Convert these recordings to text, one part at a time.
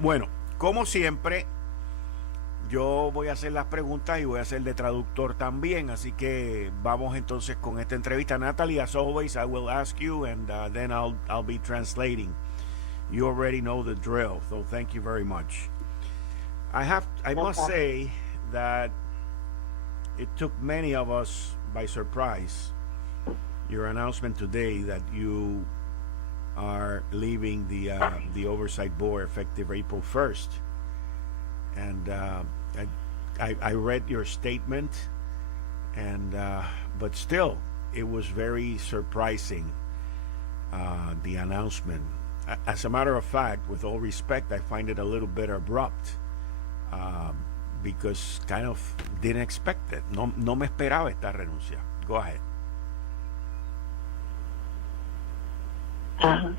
Bueno, como siempre, yo voy a hacer las preguntas y voy a ser de traductor también, así que vamos entonces con esta entrevista. Natalie, as always, I will ask you and then I'll be translating. You already know the drill, so thank you very much. I No must problem. say that it took many of us by surprise your announcement today that you are leaving the oversight board effective April 1st. And I read your statement, and but still, it was very surprising, the announcement. As a matter of fact, with all respect, I find it a little bit abrupt, because kind of didn't expect it. No me esperaba esta renuncia. Go ahead. Uh,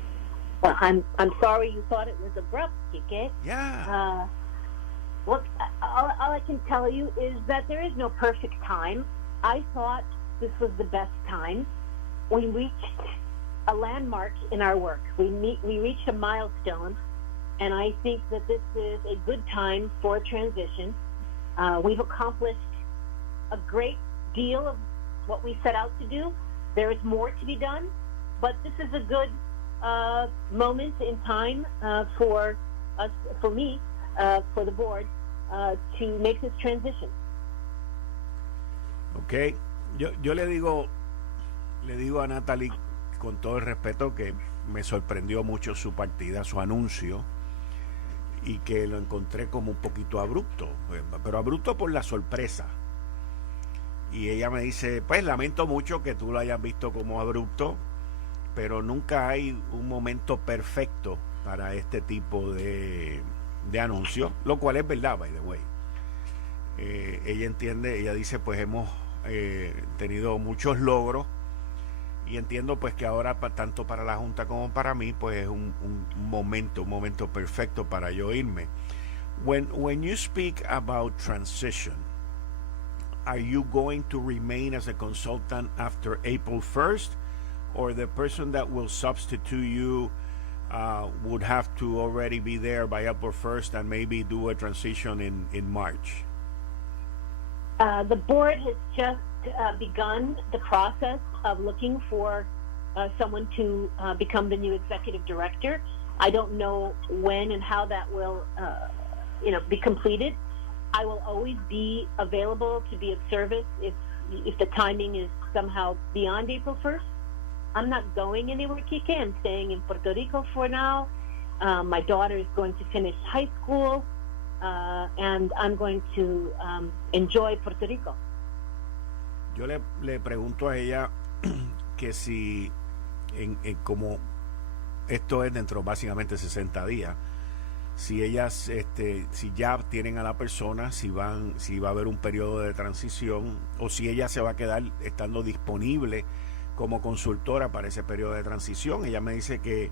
well, I'm sorry you thought it was abrupt, Kike. Yeah. Look, all I can tell you is that there is no perfect time. I thought this was the best time. We reached a landmark in our work. We reached a milestone, and I think that this is a good time for a transition. We've accomplished a great deal of what we set out to do. There is more to be done, but this is a good moment in time for us, for me, for the board, to make this transition. Ok. Yo le digo a Natalie con todo el respeto que me sorprendió mucho su partida, su anuncio, y que lo encontré como un poquito abrupto, pero abrupto por la sorpresa. Y ella me dice, pues lamento mucho que tú lo hayas visto como abrupto, pero nunca hay un momento perfecto para este tipo de anuncio, lo cual es verdad, by the way. Ella entiende, ella dice, pues hemos tenido muchos logros, y entiendo pues que ahora tanto para la Junta como para mí pues es un momento perfecto para yo irme. When you speak about transition, are you going to remain as a consultant after April 1st, or the person that will substitute you would have to already be there by April 1st and maybe do a transition in March? The board has just begun the process of looking for someone to become the new executive director. I don't know when and how that will, be completed. I will always be available to be of service if the timing is somehow beyond April 1st. I'm not going anywhere, Kike. I'm staying in Puerto Rico for now. My daughter is going to finish high school, and I'm going to enjoy Puerto Rico. Yo le pregunto a ella que si, como esto es dentro básicamente 60 días, si ellas, si ya tienen a la persona, si va a haber un periodo de transición, o si ella se va a quedar estando disponible como consultora para ese periodo de transición. Ella me dice que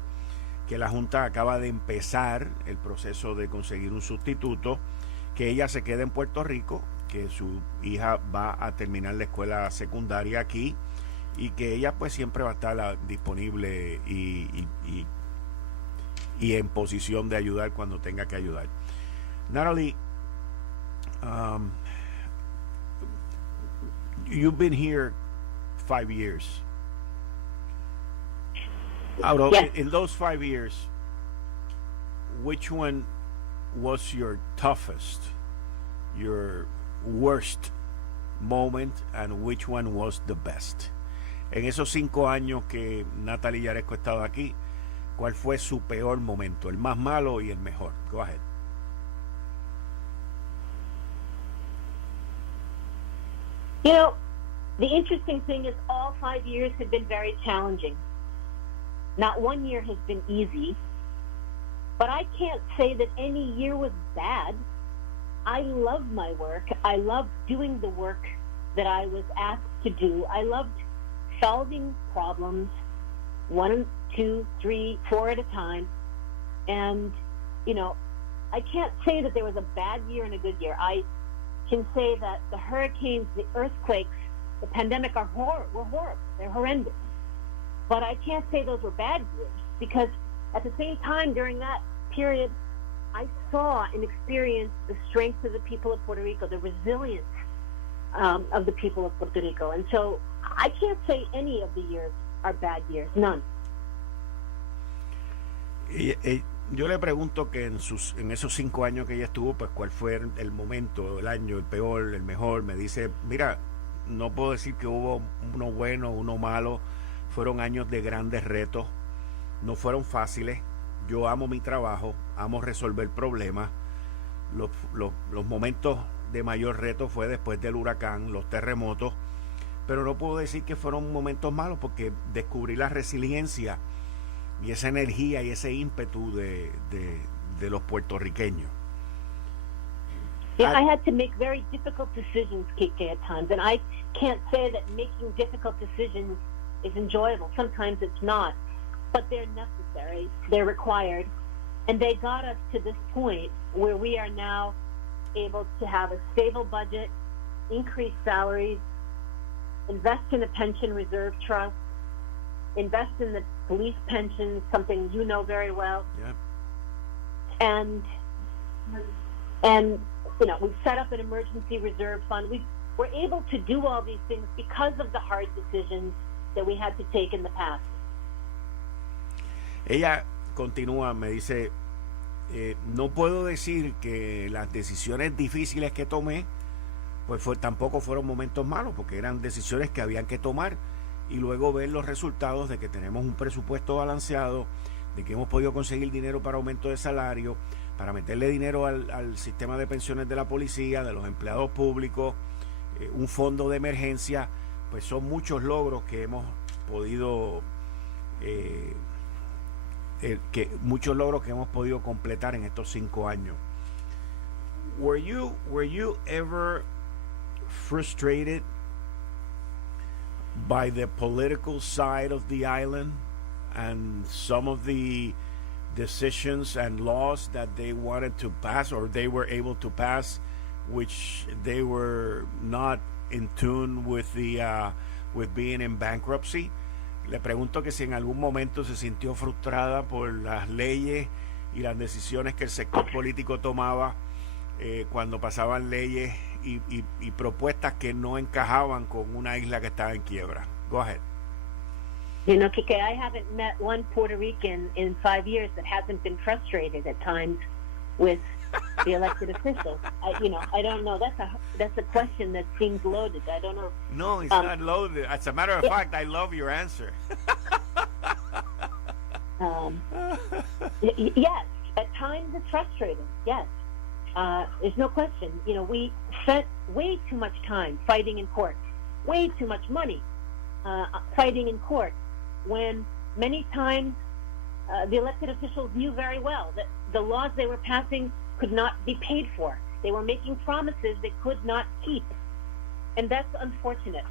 la Junta acaba de empezar el proceso de conseguir un sustituto, que ella se quede en Puerto Rico, que su hija va a terminar la escuela secundaria aquí, y que ella pues siempre va a estar disponible y en posición de ayudar cuando tenga que ayudar. Natalie, you've been here 5 years. Yes. In those 5 years, which one was your toughest, your worst moment, and which one was the best? En esos 5 años que Natalie Jaresko ha estado aquí, ¿cuál fue su peor momento, el más malo y el mejor? Go ahead. You know, the interesting thing is all 5 years have been very challenging. Not one year has been easy, but I can't say that any year was bad. I love my work. I loved doing the work that I was asked to do. I loved solving problems, 1, 2, 3, 4 at a time. And, I can't say that there was a bad year and a good year. I can say that the hurricanes, the earthquakes, the pandemic were horrible. They're horrendous. But I can't say those were bad years, because at the same time during that period, I saw and experienced the strength of the people of Puerto Rico, the resilience of the people of Puerto Rico. And so I can't say any of the years are bad years, none. Yo le pregunto que en esos 5 años que ella estuvo, pues cuál fue el momento, el año, el peor, el mejor. Me dice, mira, no puedo decir que hubo uno bueno, uno malo. Fueron años de grandes retos, no fueron fáciles. Yo amo mi trabajo, amo resolver problemas. Los momentos de mayor reto fue después del huracán, los terremotos, pero no puedo decir que fueron momentos malos porque descubrí la resiliencia y esa energía y ese ímpetu de los puertorriqueños. Yeah, I had to make very difficult decisions, Kike, at times, and I can't say that making difficult decisions is enjoyable. Sometimes it's not, but they're necessary, they're required, and they got us to this point where we are now able to have a stable budget, increase salaries, invest in a pension reserve trust, invest in the police pension, something you know very well. Yeah. And you know, we've set up an emergency reserve fund. We're able to do all these things because of the hard decisions that we had to take in the past. Ella continúa, me dice, no puedo decir que las decisiones difíciles que tomé, pues tampoco fueron momentos malos, porque eran decisiones que habían que tomar y luego ver los resultados de que tenemos un presupuesto balanceado, de que hemos podido conseguir dinero para aumento de salario, para meterle dinero al sistema de pensiones de la policía, de los empleados públicos, un fondo de emergencia. Pues son muchos logros que hemos podido completar en estos 5 años. Were you ever frustrated by the political side of the island and some of the decisions and laws that they wanted to pass or they were able to pass, which they were not in tune with with being in bankruptcy? Le pregunto que si en algún momento se sintió frustrada por las leyes y las decisiones que el sector político tomaba cuando pasaban leyes y propuestas que no encajaban con una isla que estaba en quiebra. Go ahead. You know, Kike, I haven't met one Puerto Rican in 5 years that hasn't been frustrated at times with the elected officials. I don't know. That's a question that seems loaded. I don't know. No, it's not loaded. As a matter of fact, I love your answer. Yes, at times it's frustrating. Yes, there's no question. You know, we spent way too much time fighting in court, way too much money fighting in court, when many times the elected officials knew very well that the laws they were passing could not be paid for. They were making promises they could not keep. And that's unfortunate.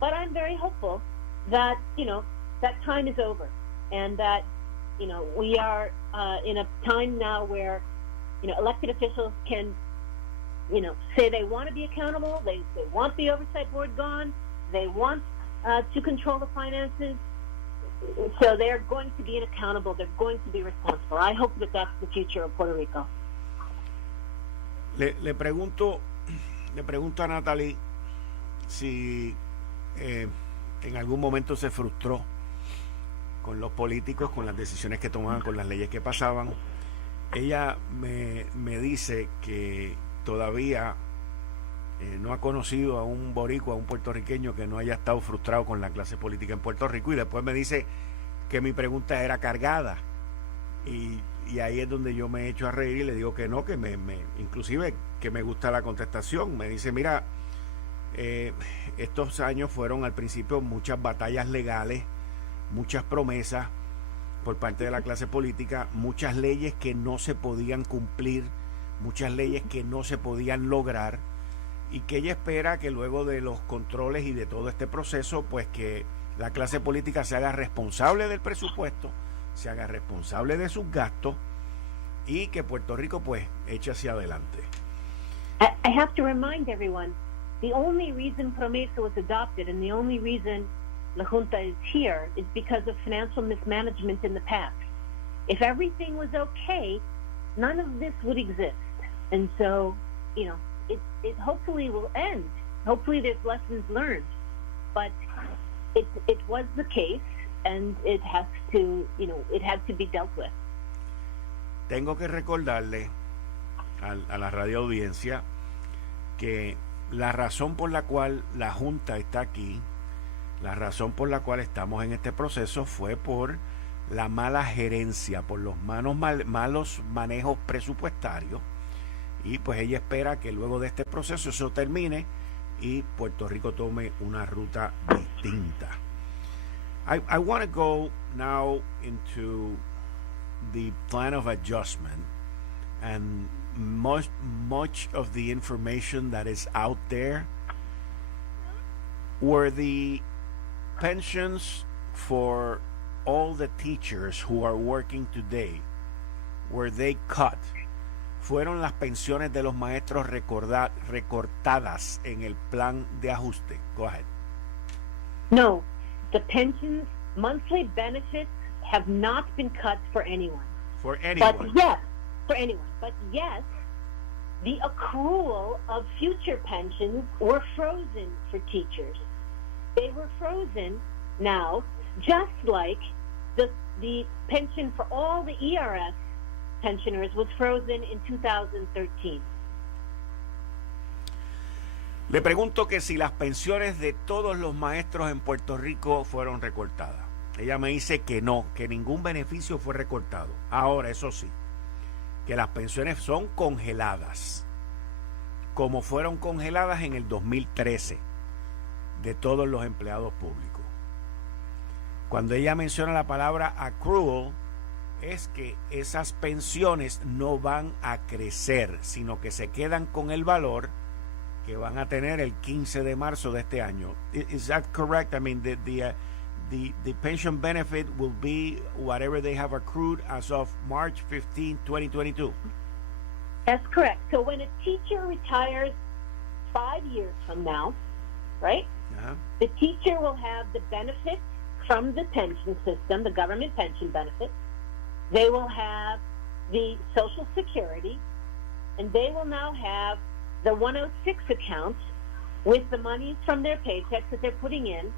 But I'm very hopeful that, you know, that time is over and that, you know, we are in a time now where, you know, elected officials can, you know, say they want to be accountable, they want the oversight board gone, they want to control the finances. So they're going to be accountable, they're going to be responsible. I hope that that's the future of Puerto Rico. Le pregunto a Natalie si en algún momento se frustró con los políticos, con las decisiones que tomaban, con las leyes que pasaban. Ella me dice que todavía no ha conocido a un boricua, a un puertorriqueño que no haya estado frustrado con la clase política en Puerto Rico, y después me dice que mi pregunta era cargada y ahí es donde yo me echo a reír y le digo que no, que inclusive que me gusta la contestación. Me dice, mira, estos años fueron al principio muchas batallas legales, muchas promesas por parte de la clase política, muchas leyes que no se podían cumplir, muchas leyes que no se podían lograr, y que ella espera que luego de los controles y de todo este proceso, pues que la clase política se haga responsable del presupuesto, se haga responsable de sus gastos y que Puerto Rico pues eche hacia adelante. I have to remind everyone, the only reason Promesa was adopted and the only reason La Junta is here is because of financial mismanagement in the past. If everything was okay, none of this would exist. And so, you know, it hopefully will end. Hopefully there's lessons learned. But it was the case, and it has to, you know, it had to be dealt with. Tengo que recordarle a la radio audiencia que la razón por la cual la Junta está aquí, la razón por la cual estamos en este proceso fue por la mala gerencia, por los malos manejos presupuestarios, y pues ella espera que luego de este proceso eso termine y Puerto Rico tome una ruta distinta. I want to go now into the plan of adjustment and much of the information that is out there. Were the pensions for all the teachers who are working today, were they cut? ¿Fueron las pensiones de los maestros recortadas en el plan de ajuste? Go ahead. No, the pensions, monthly benefits have not been cut for anyone. For anyone? But yes, for anyone. But yes, the accrual of future pensions were frozen for teachers. They were frozen now, just like the pension for all the ERS pensioners was frozen in 2013. Le pregunto que si las pensiones de todos los maestros en Puerto Rico fueron recortadas. Ella me dice que no, que ningún beneficio fue recortado. Ahora, eso sí, que las pensiones son congeladas, como fueron congeladas en el 2013 de todos los empleados públicos. Cuando ella menciona la palabra accrual, es que esas pensiones no van a crecer, sino que se quedan con el valor que van a tener el 15 de marzo de este año. Is that correct? I mean, the pension benefit will be whatever they have accrued as of March 15, 2022. That's correct. So when a teacher retires 5 years from now, right, the teacher will have the benefits from the pension system, the government pension benefits. They will have the Social Security, and they will now have the 106 accounts with the monies from their paychecks that they're putting in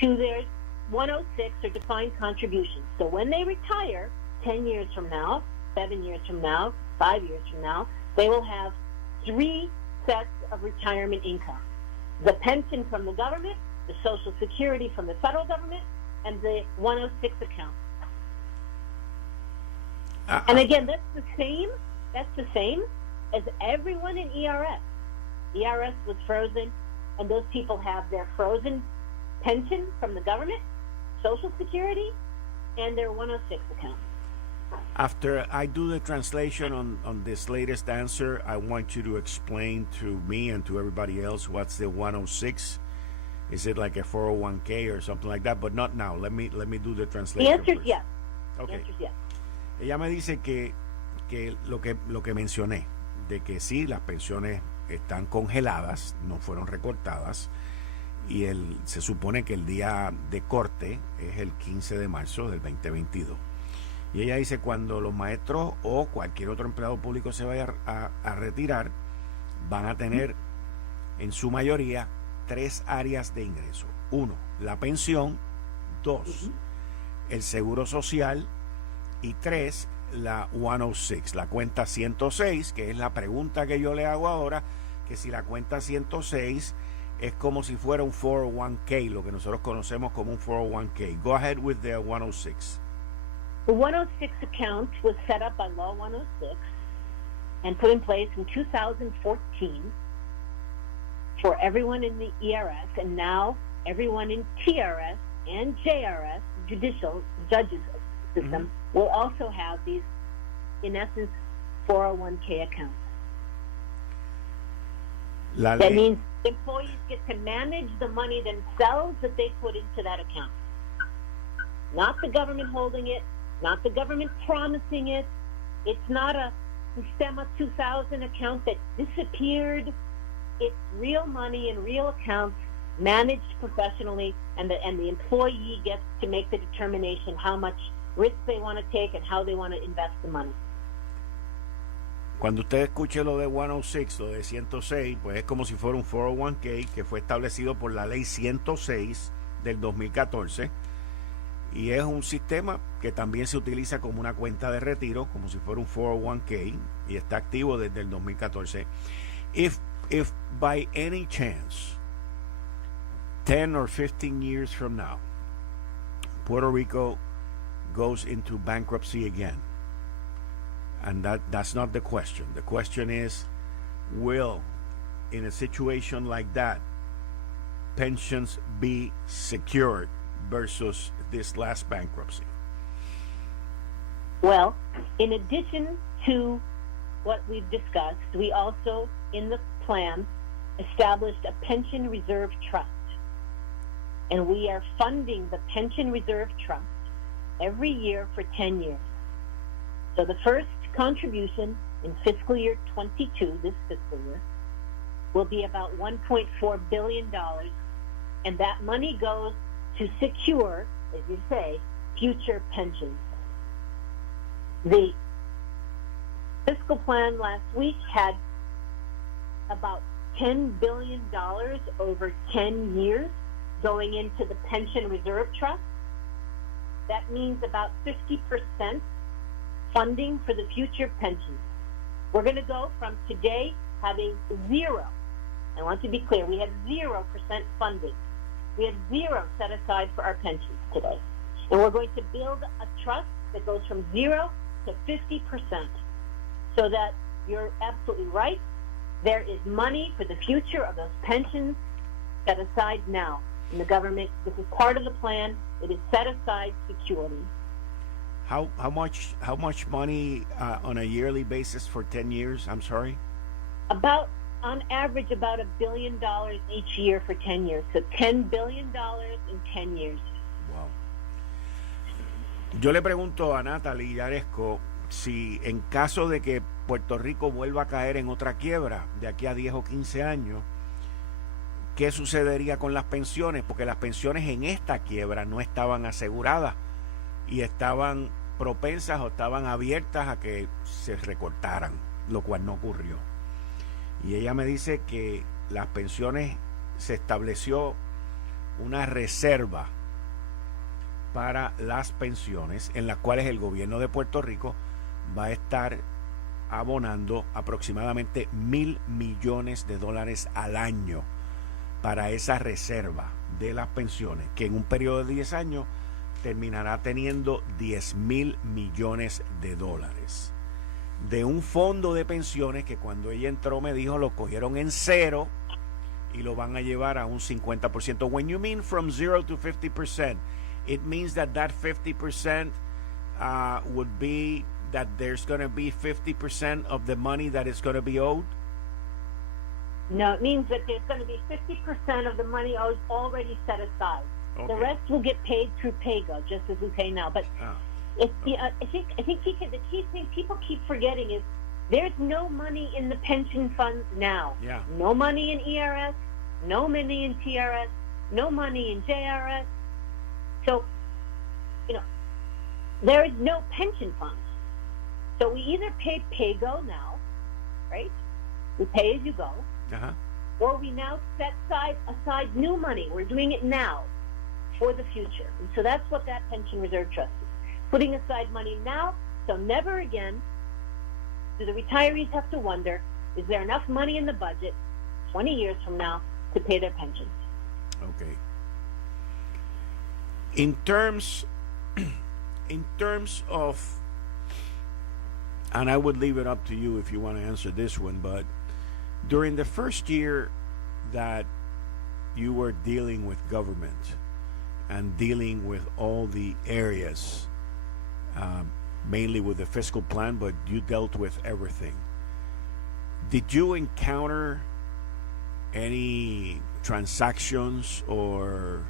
to their 106 or defined contributions. So when they retire 10 years from now, 7 years from now, 5 years from now, they will have 3 sets of retirement income. The pension from the government, the Social Security from the federal government, and the 106 account. And again, that's the same as everyone in ERS. ERS was frozen, and those people have their frozen pension from the government, Social Security, and their 106 account. After I do the translation on this latest answer, I want you to explain to me and to everybody else what's the 106. Is it like a 401k or something like that? But not now. Let me do the translation. The answer is first. yes. Okay. The answer is yes. Ella me dice que lo que mencioné, de que sí, las pensiones están congeladas, no fueron recortadas, y se supone que el día de corte es el 15 de marzo del 2022. Y ella dice, cuando los maestros o cualquier otro empleado público se vaya a retirar, van a tener en su mayoría 3 áreas de ingreso. 1, la pensión. 2, el seguro social. Y 3, la 106, la cuenta 106, que es la pregunta que yo le hago ahora, que si la cuenta 106 es como si fuera un 401k, lo que nosotros conocemos como un 401k. Go ahead with the 106. The 106 account was set up by Law 106 and put in place in 2014 for everyone in the ERS, and now everyone in TRS and JRS, judicial judges system, will also have these, in essence, 401k accounts. That means employees get to manage the money themselves that they put into that account. Not the government holding it, not the government promising it. It's not a Sistema 2000 account that disappeared. It's real money in real accounts managed professionally, and the employee gets to make the determination how much risk they want to take and how they want to invest the money. Cuando usted escuche lo de 106, lo de 106, pues es como si fuera un 401k que fue establecido por la ley 106 del 2014 y es un sistema que también se utiliza como una cuenta de retiro, como si fuera un 401k y está activo desde el 2014. If by any chance 10 or 15 years from now Puerto Rico goes into bankruptcy again, and that's not the question. The question is, will, in a situation like that, pensions be secured versus this last bankruptcy? Well, in addition to what we've discussed, we also, in the plan, established a pension reserve trust. And we are funding the pension reserve trust every year for 10 years. So the first contribution in fiscal year 22, this fiscal year, will be about $1.4 billion. And that money goes to secure, as you say, future pensions. The fiscal plan last week had about $10 billion over 10 years going into the pension reserve trust. That means about 50% funding for the future pensions. We're going to go from today having zero. I want to be clear, we have 0% funded. We have zero set aside for our pensions today. And we're going to build a trust that goes from 0 to 50%. So that you're absolutely right. There is money for the future of those pensions set aside now. In the government, this is part of the plan. It is set aside securely. How much money on a yearly basis for 10 years? I'm sorry. About, on average, about $1 billion each year for 10 years. So $10 billion in 10 years. Wow. Yo le pregunto a Natalie Jaresko si en caso de que Puerto Rico vuelva a caer en otra quiebra de aquí a 10 o 15 años, ¿qué sucedería con las pensiones? Porque las pensiones en esta quiebra no estaban aseguradas y estaban propensas o estaban abiertas a que se recortaran, lo cual no ocurrió. Y ella me dice que las pensiones, se estableció una reserva para las pensiones en las cuales el gobierno de Puerto Rico va a estar abonando aproximadamente $1,000 millones al año para esa reserva de las pensiones, que en un periodo de 10 años terminará teniendo $10,000 millones de un fondo de pensiones que cuando ella entró me dijo lo cogieron en cero y lo van a llevar a un 50%. When you mean from 0 to 50%, it means that 50% would be that there's going to be 50% of the money that is going to be owed? No, it means that there's going to be 50% of the money already set aside. Okay. The rest will get paid through PAYGO, just as we pay now. But I think the key thing people keep forgetting is there's no money in the pension funds now. Yeah. No money in ERS, no money in TRS, no money in JRS. So, there is no pension funds. So we either pay PAYGO now, right? We pay as you go. Uh-huh. Or we now set aside new money. We're doing it now for the future. And so that's what that pension reserve trust is. Putting aside money now, so never again do the retirees have to wonder, is there enough money in the budget 20 years from now to pay their pensions? Okay. In terms of, and I would leave it up to you if you want to answer this one, but during the first year that you were dealing with government and dealing with all the areas, mainly with the fiscal plan, but you dealt with everything, did you encounter any transactions or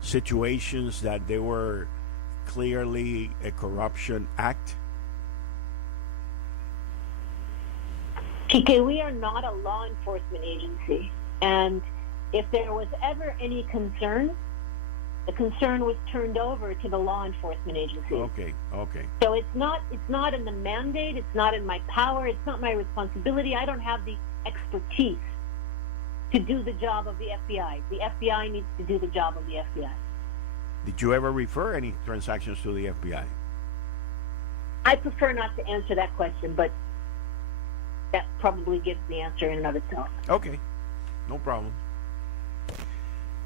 situations that they were clearly a corruption act? PK, we are not a law enforcement agency, and if there was ever any concern, The concern was turned over to the law enforcement agencies. Okay. So it's not in the mandate, it's not in my power, it's not my responsibility. I don't have the expertise to do the job of the FBI. The FBI needs to do the job of the FBI. Did you ever refer any transactions to the FBI? I prefer not to answer that question, but that probably gives the answer in and of itself. Okay, no problem.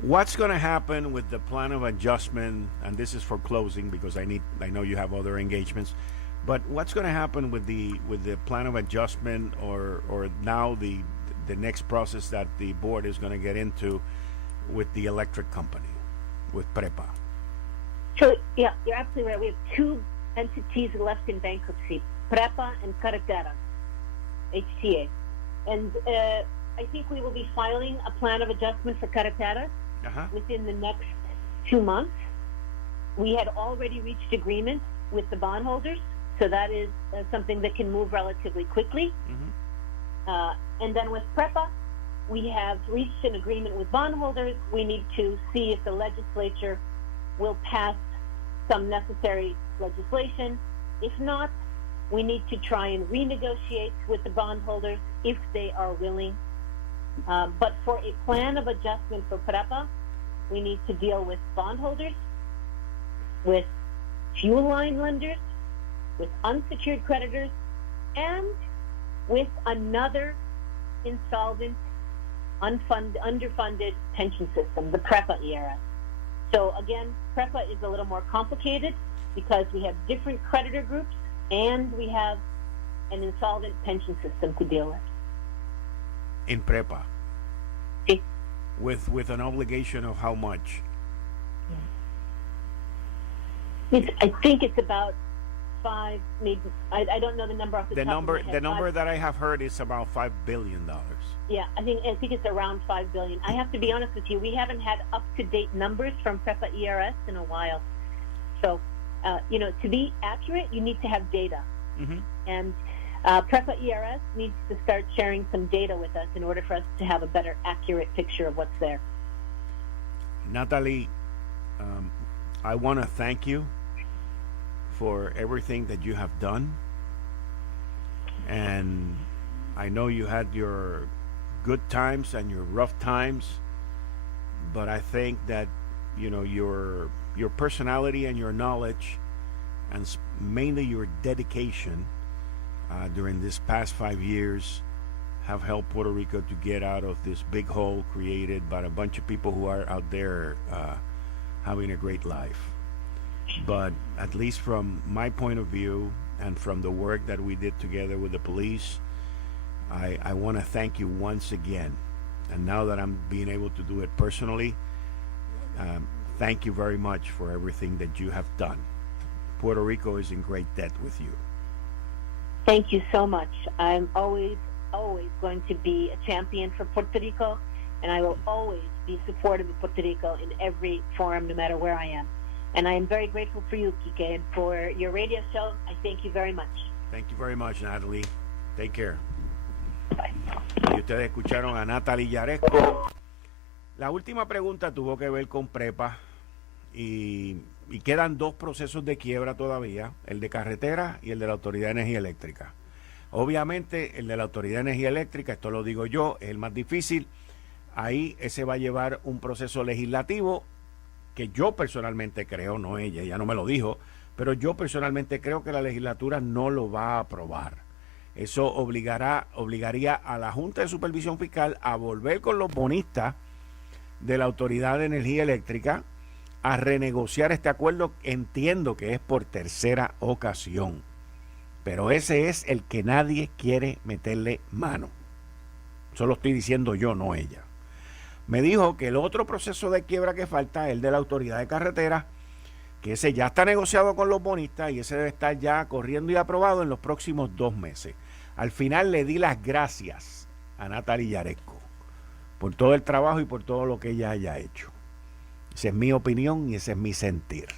What's going to happen with the plan of adjustment? And this is for closing because I know you have other engagements. But what's going to happen with the plan of adjustment, or now the next process that the board is going to get into with the electric company, with PREPA? So yeah, you're absolutely right. We have two entities left in bankruptcy: PREPA and Carretera, HTA. And I think we will be filing a plan of adjustment for Carretera within the next 2 months. We had already reached agreement with the bondholders, so that is something that can move relatively quickly. And then with PREPA, we have reached an agreement with bondholders. We need to see if the legislature will pass some necessary legislation. If not, we need to try and renegotiate with the bondholders if they are willing. But for a plan of adjustment for PREPA, we need to deal with bondholders, with fuel line lenders, with unsecured creditors, and with another insolvent, underfunded pension system, the PREPA ERS. So again, PREPA is a little more complicated because we have different creditor groups and we have an insolvent pension system to deal with. In PREPA? Sí. With an obligation of how much? I think it's about 5, maybe. I don't know the number off the top of my head. The number that I have heard is about $5 billion. Yeah, I think it's around $5 billion. I have to be honest with you, we haven't had up-to-date numbers from PREPA ERS in a while. So, to be accurate, you need to have data. And PREPA ERS needs to start sharing some data with us in order for us to have a better, accurate picture of what's there. Natalie, I want to thank you for everything that you have done. And I know you had your good times and your rough times, but I think that your personality and your knowledge, and mainly your dedication during this past 5 years, have helped Puerto Rico to get out of this big hole created by a bunch of people who are out there having a great life. But at least from my point of view and from the work that we did together with the police, I want to thank you once again. And now that I'm being able to do it personally, thank you very much for everything that you have done. Puerto Rico is in great debt with you. Thank you so much. I'm always going to be a champion for Puerto Rico, and I will always be supportive of Puerto Rico in every forum, no matter where I am. And I am very grateful for you, Kike, and for your radio show. I thank you very much. Thank you very much, Natalie. Take care. Bye. Y ustedes escucharon a Natalie Jaresko. La última pregunta tuvo que ver con PREPA y quedan 2 procesos de quiebra todavía, el de carretera y el de la Autoridad de Energía Eléctrica. Obviamente el de la Autoridad de Energía Eléctrica, esto lo digo yo, es el más difícil. Ahí ese va a llevar un proceso legislativo que yo personalmente creo, no ella no me lo dijo, pero yo personalmente creo que la legislatura no lo va a aprobar. Eso obligaría a la Junta de Supervisión Fiscal a volver con los bonistas de la Autoridad de Energía Eléctrica a renegociar este acuerdo. Entiendo que es por tercera ocasión, pero ese es el que nadie quiere meterle mano. Eso lo estoy diciendo yo, no ella. Me dijo que el otro proceso de quiebra que falta es el de la Autoridad de Carretera, que ese ya está negociado con los bonistas y ese debe estar ya corriendo y aprobado en los próximos 2 meses. Al final le di las gracias a Natalie Jaresko por todo el trabajo y por todo lo que ella haya hecho. Esa es mi opinión y ese es mi sentir.